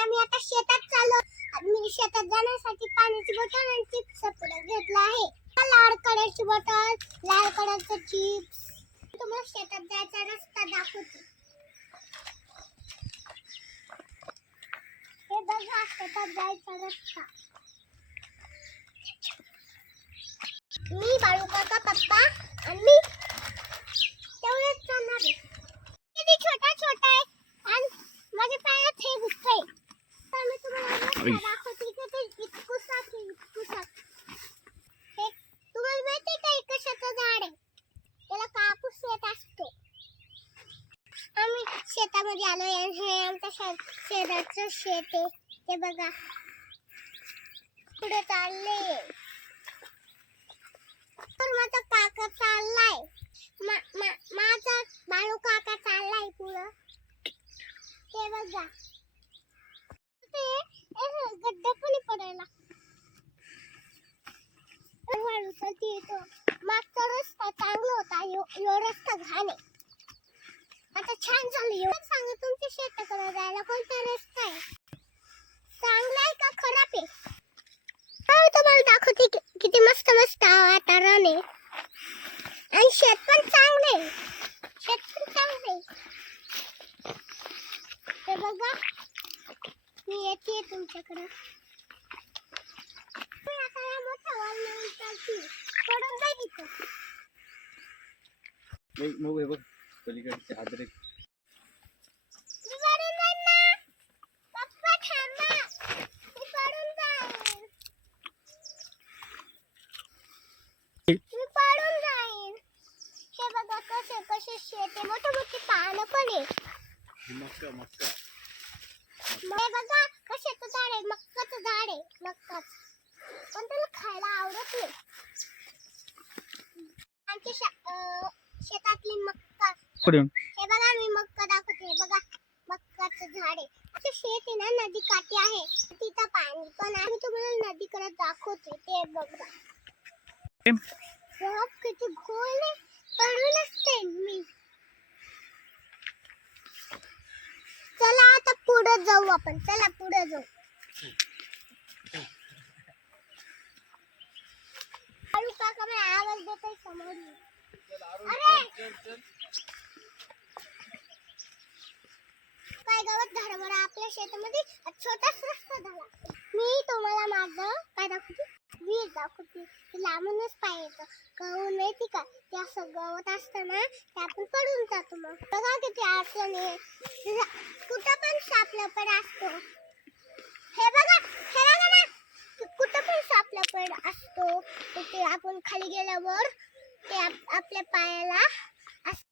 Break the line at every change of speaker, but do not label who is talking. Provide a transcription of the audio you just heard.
आम्ही आता शेतात चाललो. मी शेतात जाण्यासाठी पाण्याची बॉटल आणि चिप्स पुढे घेतला आहे. लाल कलरची बॉटल लाल कलरचं चिप्स तुम्हाला शेतात जायचा रस्ता दाखवते. हे बघा शेतात जायचा रस्ता. मी बाळू काका पप्पा आणि मी तेवढेच जाणार आहे किती छोटा छोटा आहे आणि माझ्या पायात हे दिसतंय तर मी तुम्हाला रस्ता
आई.
दाखवते की ते इतकुसा की इतकुसा हे तुम्हाला माहिती आहे का हे कशाचं झाड आहे त्याला कापूस येत असतो आम्ही शेतामध्ये आलो आणि हे आमच्या शे- शेजारचं शेत आहे. ते बघा. पुढे चालले तर माझा काका चाललाय. मा- माझा बाळू काका चाललाय पुढं. ते बघा. गड्डा पण आहे पडायला वाळू येतो मागचा रस्ता चांगला होता यो यो रस्ता घाण आहे. आता छान झालं यो. सांगा तुमच्या शेताकडे जायला कोणता रस्ता आहे? चांगला आहे का खराब आहे? हा, मी तुम्हाला दाखवते कि- किती मस्त मस्त वातावरण आहे. आणि शेत पण चांगले आहे. शेत पण चांगले आहे. हे बघा मी येते तुमच्याकडं.
मग बघ. पलीकडचे आदरे.
हे कसे कसे शेत. मोठे मोठे पानं पण आहे
मक्का मक्का.
कशाचं झाड आहे. मक्काचं झाड आहे मक्काच. पण त्याला खायला आवडत नाही. आमच्या शेतातली मक्का. हे बघा मी मक्का दाखवते. बघा मक्काचं झाड आहे. असं शेत आहे ना नदी काठी आहे. तिथं पाणी पण मी तुम्हाला नदीकडे दाखवते. ते बघा. किती खोल आहे. पडूनच जाईन मी चला आता पुढे जाऊ आपण. चला पुढे जाऊ. अरे काका मला आवाज देतोय समोर. अरे! काय गवत झाड आपल्या शेतामध्ये? छोटाच रस्ता झाला. मी तुम्हाला माझं काय दाखवते? वीर दाखवते. लांबूनच पाहिजे गहू कहून माहिती का? ते असं गवत असतं ना ते आपण पडून जातो मग. बघा किती अडचण आहे ला- कुठं पण साप लपड असतो हे बघा हे बघा ना ते कुठं पण साप लपड असतो. ते आपण खाली गेल्यावर ते आप- आपल्या पायाला